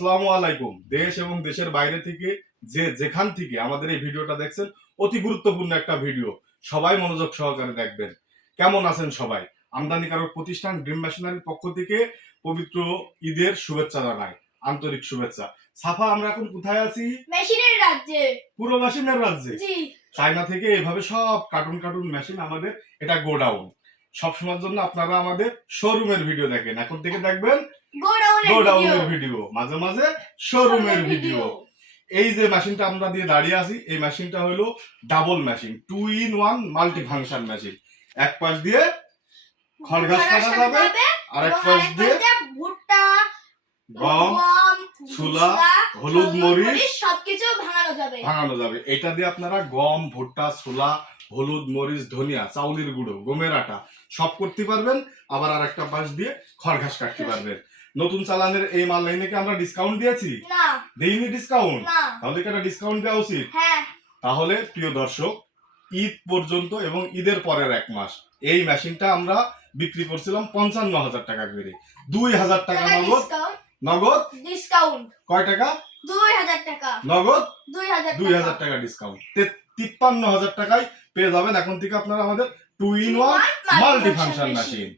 আসসালামু আলাইকুম। দেশ এবং দেশের বাইরে থেকে যে যেখান থেকে আমাদের এই ভিডিওটা দেখছেন, অতি গুরুত্বপূর্ণ একটা ভিডিও, সবাই মনোযোগ সহকারে দেখবেন। কেমন আছেন সবাই? আমদানিকারক প্রতিষ্ঠান ড্রিম মেশিনারির পক্ষ থেকে পবিত্র ঈদের শুভেচ্ছা জানাই, আন্তরিক শুভেচ্ছা। সাফা, আমরা এখন কোথায় আছি? মেশিনের রাজ্যে। পুরো মেশিনের রাজ্যে। জি। চায়না থেকে এভাবে সব কার্টুন মেশিন আমাদের, এটা গোডাউন। সবসময়ের জন্য আপনারা আমাদের শোরুমের ভিডিও দেখেন, এখন থেকে দেখবেন গোডাউনের ভিডিও, মাঝে মাঝে শোরুমের ভিডিও। এই যে মেশিনটা আমরা দিয়ে দাঁড়িয়ে আছি, এই মেশিনটা হলো double machine, 2 in 1 multi function machine. এক পাশ দিয়ে খড় ঘাস কাটা যাবে, আর এক পাশ দিয়ে ভুট্টা, গম, ছোলা, হলুদ, মরিচ সবকিছু ভাঙানো যাবে। এটা দিয়ে আপনারা গম, ভুট্টা, ছোলা, হলুদ, মরিচ, ধনিয়া, চাউলের গুঁড়ো, গমের আটা সব করতে পারবেন। আবার আর একটা পাশ দিয়ে খড় ঘাস কাটতে পারবেন। নতুন চালানের এই মাল লাইনে কি আমরা ডিসকাউন্ট দিয়েছি? না, দেইনি ডিসকাউন্ট। না। তাহলে কি একটা ডিসকাউন্ট দেওয়া উচিত? হ্যাঁ। তাহলে প্রিয় দর্শক, ঈদ পর্যন্ত এবং ঈদের পরের এক মাস এই মেশিনটা আমরা বিক্রি করছিলাম 55,000 টাকা করে। 2,000 টাকা নগদ ডিসকাউন্ট। কয় টাকা? 2,000 টাকা নগদ। 2,000 টাকা ডিসকাউন্ট। 53,000 টাকায় পেয়ে যাবেন এখন থেকে আপনারা আমাদের 2 in 1 মাল্টি ফাংশন মেশিন।